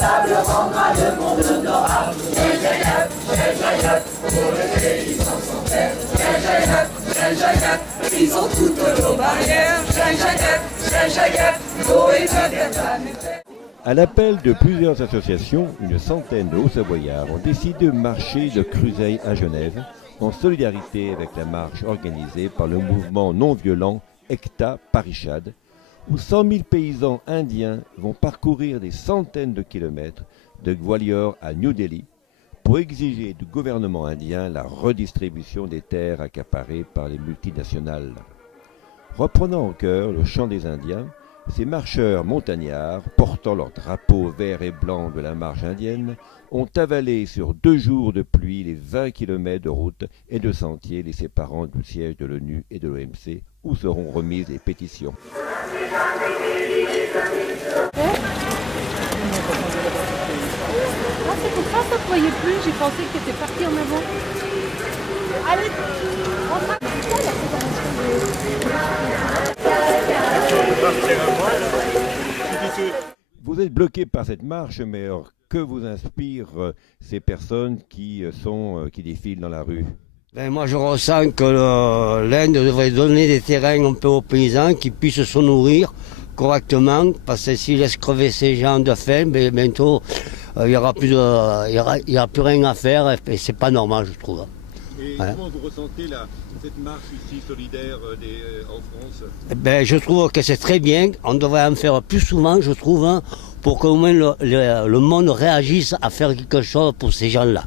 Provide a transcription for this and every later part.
table rendra le monde honorable. Jagat, pour les paysans sans terre. Jagat, brisons toutes nos barrières. Jagat, l'eau et Jagat. À l'appel de plusieurs associations, une centaine de Hauts-Savoyards ont décidé de marcher de Cruseilles à Genève en solidarité avec la marche organisée par le mouvement non-violent Ekta Parishad, où 100 000 paysans indiens vont parcourir des centaines de kilomètres de Gwalior à New Delhi pour exiger du gouvernement indien la redistribution des terres accaparées par les multinationales. Reprenant en chœur le chant des Indiens, ces marcheurs montagnards, portant leur drapeau vert et blanc de la marche indienne, ont avalé sur 2 jours de pluie les 20 km de route et de sentiers les séparant du siège de l'ONU et de l'OMC, où seront remises les pétitions. Ah, c'est pour ça que ça ne voyait plus, j'ai pensé que tu étais parti en avant. Allez, rentre. Vous êtes bloqué par cette marche, mais alors, que vous inspirent ces personnes qui défilent dans la rue? Ben moi je ressens que l'Inde devrait donner des terrains un peu aux paysans qui puissent se nourrir correctement, parce que s'ils laissent crever ces gens de faim, ben, bientôt il n'y aura plus rien à faire et c'est pas normal je trouve. Et voilà. Comment vous ressentez cette marche ici solidaire en France? Ben, je trouve que c'est très bien, on devrait en faire plus souvent je trouve, hein, pour qu'au moins le monde réagisse à faire quelque chose pour ces gens-là.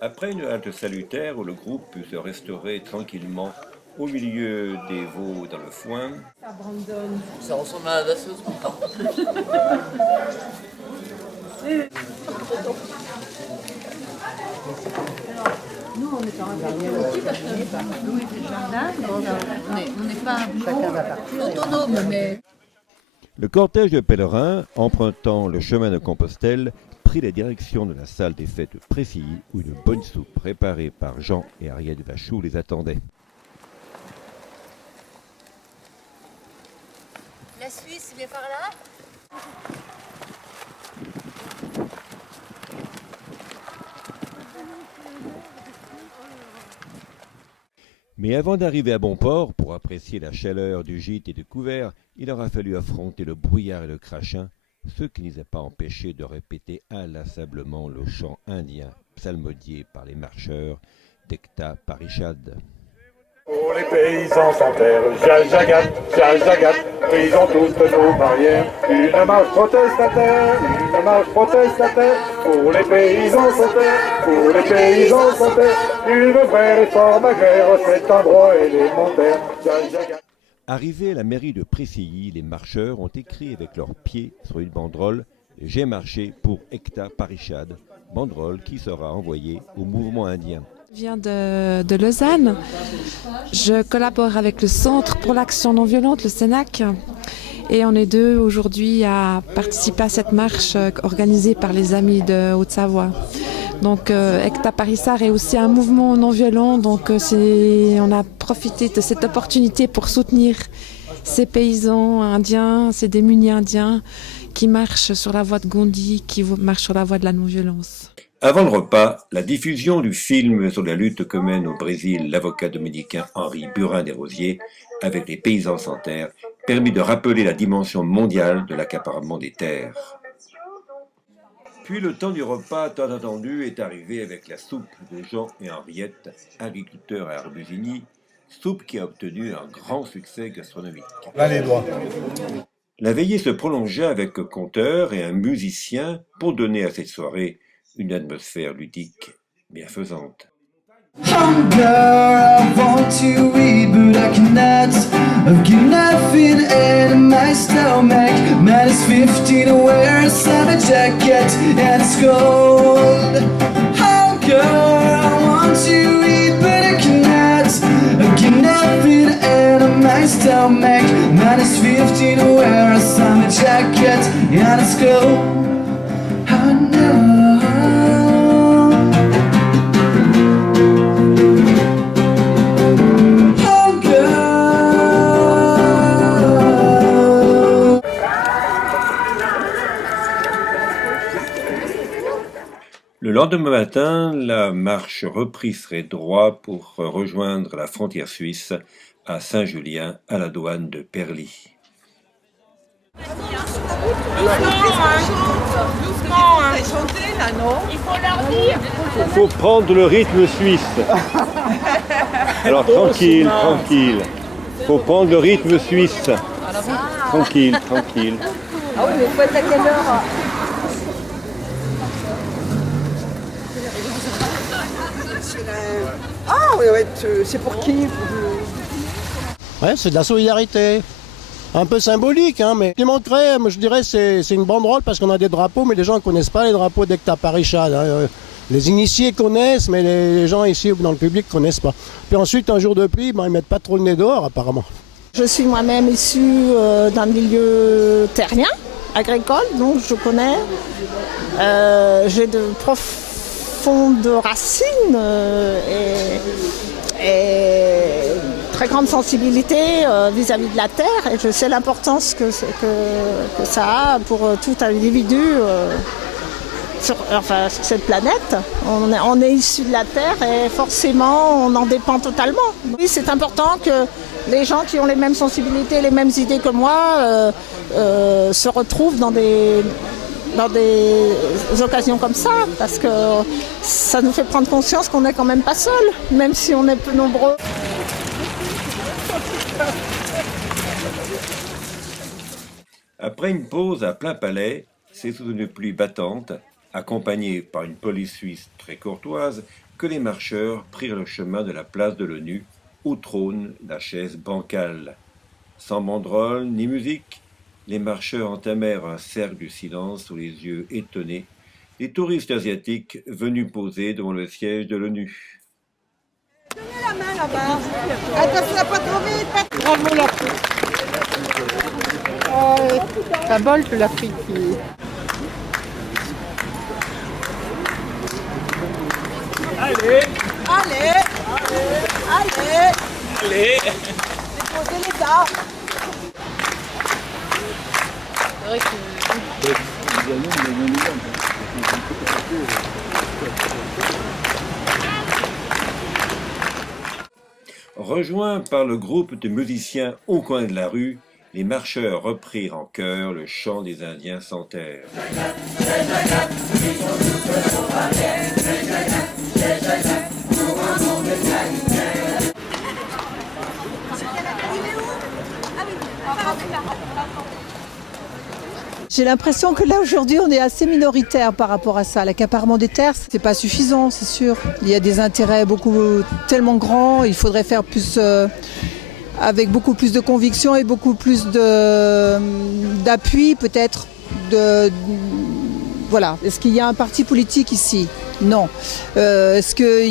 Après une halte salutaire où le groupe put se restaurer tranquillement au milieu des veaux dans le foin, Ça ressemble à la dasseuse. Nous, on est en train aussi parce qu'on n'est pas loué des jardins, on n'est pas autonome, mais... le cortège de pèlerins, empruntant le chemin de Compostelle, prit la direction de la salle des fêtes de Précilly, où une bonne soupe préparée par Jean et Ariette Vachou les attendait. La Suisse, c'est bien par là? Mais avant d'arriver à bon port, pour apprécier la chaleur du gîte et du couvert, il aura fallu affronter le brouillard et le crachin, ce qui ne les a pas empêchés de répéter inlassablement le chant indien psalmodié par les marcheurs d'Ekta Parishad. Pour les paysans sans terre, Jagat, brisons toutes nos barrières. Une marche protestataire, pour les paysans sans terre, une vraie réforme agraire, cet endroit élémentaire. Jagat. Arrivés à la mairie de Précilly, les marcheurs ont écrit avec leurs pieds sur une banderole « J'ai marché pour Ekta Parishad », banderole qui sera envoyée au mouvement indien. Je viens de Lausanne. Je collabore avec le Centre pour l'action non violente, le CENAC. Et on est 2 aujourd'hui à participer à cette marche organisée par les Amis de Haute-Savoie. Donc Ekta Parishad est aussi un mouvement non violent, donc on a profité de cette opportunité pour soutenir ces paysans indiens, ces démunis indiens qui marchent sur la voie de Gandhi, qui marchent sur la voie de la non-violence. Avant le repas, la diffusion du film sur la lutte que mène au Brésil l'avocat dominicain Henri Burin-Desrosiers avec les paysans sans terre permit de rappeler la dimension mondiale de l'accaparement des terres. Puis le temps du repas tant attendu est arrivé avec la soupe de Jean et Henriette, agriculteurs à Arbusigny, soupe qui a obtenu un grand succès gastronomique. Là les doigts. La veillée se prolongea avec un conteur et un musicien pour donner à cette soirée une atmosphère ludique bienfaisante. Hunger, I want to eat, but I cannot. I've got nothing in my stomach. -15, wear a summer jacket and it's cold. Hunger, I want to eat, but I cannot. I've got nothing in my stomach. -15, wear a summer jacket and it's cold. I know. lendemain matin, la marche reprisserait droit pour rejoindre la frontière suisse à Saint-Julien, à la douane de Perly. Doucement, hein. Chanter là, non? Il faut leur dire. Il faut prendre le rythme suisse. Alors tranquille, tranquille. Il faut prendre le rythme suisse. Tranquille, tranquille. Ah oui, mais il faut être à quelle heure? Ah oui, ouais, c'est pour qui? Ouais, c'est de la solidarité. Un peu symbolique, hein, mais ce qui manquerait, moi, je dirais, c'est une banderole parce qu'on a des drapeaux, mais les gens ne connaissent pas les drapeaux dès que tu as Paris-Chad. Hein. Les initiés connaissent, mais les gens ici dans le public ne connaissent pas. Puis ensuite, un jour de pluie, ben, ils ne mettent pas trop le nez dehors, apparemment. Je suis moi-même issue d'un milieu terrien, agricole, donc je connais. J'ai de profondes racines et très grande sensibilité vis-à-vis de la terre, et je sais l'importance que ça a pour tout individu sur cette planète. On est issu de la terre et forcément on en dépend totalement. Oui, c'est important que les gens qui ont les mêmes sensibilités, les mêmes idées que moi se retrouvent dans des occasions comme ça, parce que ça nous fait prendre conscience qu'on n'est quand même pas seul, même si on est peu nombreux. Après une pause à plein palais, c'est sous une pluie battante, accompagnés par une police suisse très courtoise, que les marcheurs prirent le chemin de la place de l'ONU, où trône la chaise bancale. Sans banderole ni musique, les marcheurs entamèrent un cercle du silence sous les yeux étonnés des touristes asiatiques venus poser devant le siège de l'ONU. Donnez la main là-bas. Attention, pas trop vite. Bravo l'Afrique. Ça vole que l'Afrique. Allez. Allez. Allez. Allez. Déposez les armes. C'est vrai que... Rejoints par le groupe de musiciens au coin de la rue, les marcheurs reprirent en chœur le chant des Indiens sans terre. J'ai l'impression que là aujourd'hui on est assez minoritaire par rapport à ça. L'accaparement des terres, c'est pas suffisant, c'est sûr. Il y a des intérêts tellement grands, il faudrait faire plus avec beaucoup plus de conviction et beaucoup plus d'appui peut-être. Voilà. Est-ce qu'il y a un parti politique ici? Non. Est-ce que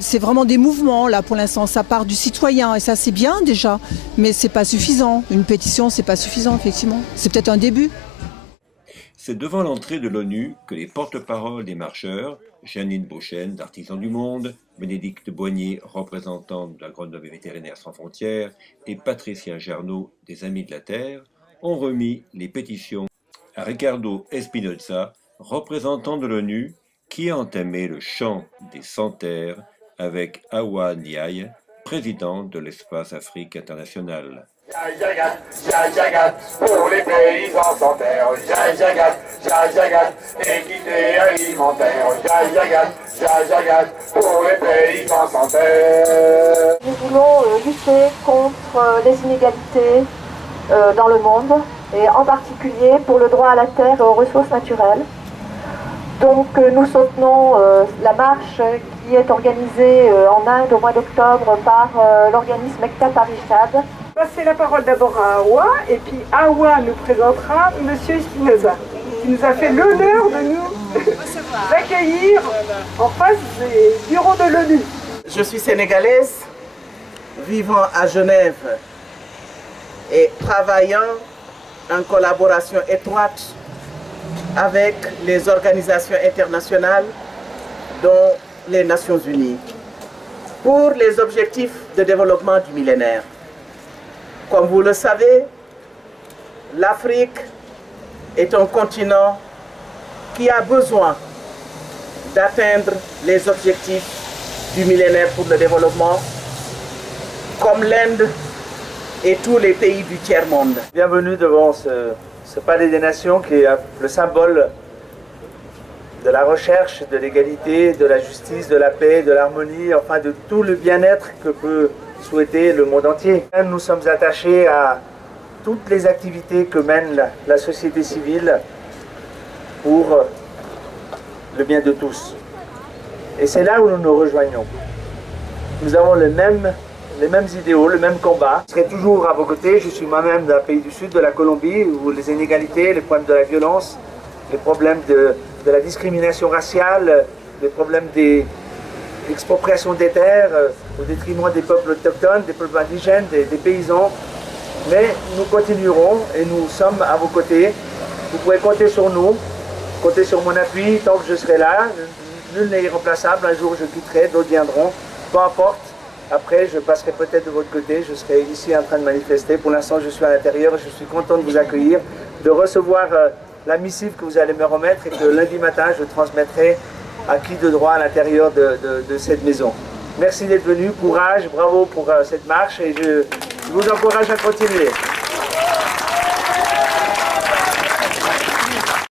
c'est vraiment des mouvements là pour l'instant? Ça part du citoyen et ça c'est bien déjà, mais c'est pas suffisant. Une pétition c'est pas suffisant effectivement. C'est peut-être un début. C'est devant l'entrée de l'ONU que les porte-paroles des marcheurs, Janine Beauchesne d'Artisans du Monde, Bénédicte Boigny, représentante de l'agronomie vétérinaire sans frontières, et Patricia Jarnot des Amis de la Terre, ont remis les pétitions à Ricardo Espinoza, représentant de l'ONU, qui a entamé le chant des sans-terres avec Awa Ndiaye, président de l'Espace Afrique International. Jajagat, pour les paysans sans terre. Jajagat, équité alimentaire. Jajagat, pour les paysans sans terre. Nous voulons lutter contre les inégalités dans le monde, et en particulier pour le droit à la terre et aux ressources naturelles. Donc nous soutenons la marche qui est organisée en Inde au mois d'octobre par l'organisme ECTA Paris-Chad. Passer la parole d'abord à Awa, et puis Awa nous présentera Monsieur Espinoza, qui nous a fait l'honneur de nous accueillir en face des bureaux de l'ONU. Je suis sénégalaise, vivant à Genève et travaillant en collaboration étroite avec les organisations internationales, dont les Nations Unies, pour les objectifs de développement du millénaire. Comme vous le savez, l'Afrique est un continent qui a besoin d'atteindre les objectifs du millénaire pour le développement, comme l'Inde et tous les pays du tiers-monde. Bienvenue devant ce palais des nations qui est le symbole de la recherche, de l'égalité, de la justice, de la paix, de l'harmonie, enfin de tout le bien-être que peut souhaiter le monde entier. Nous sommes attachés à toutes les activités que mène la société civile pour le bien de tous. Et c'est là où nous nous rejoignons. Nous avons les mêmes idéaux, le même combat. Je serai toujours à vos côtés. Je suis moi-même d'un pays du sud, de la Colombie, où les inégalités, les problèmes de la violence, les problèmes de la discrimination raciale, les problèmes des expropriations des terres au détriment des peuples autochtones, des peuples indigènes, des paysans. Mais nous continuerons et nous sommes à vos côtés. Vous pouvez compter sur nous, compter sur mon appui tant que je serai là. Nul n'est irremplaçable. Un jour je quitterai, d'autres viendront. Peu importe. Après, je passerai peut-être de votre côté. Je serai ici en train de manifester. Pour l'instant, je suis à l'intérieur. Je suis content de vous accueillir, de recevoir la missive que vous allez me remettre et que lundi matin, je transmettrai à qui de droit à l'intérieur de cette maison. Merci d'être venu. Courage, bravo pour cette marche et je vous encourage à continuer.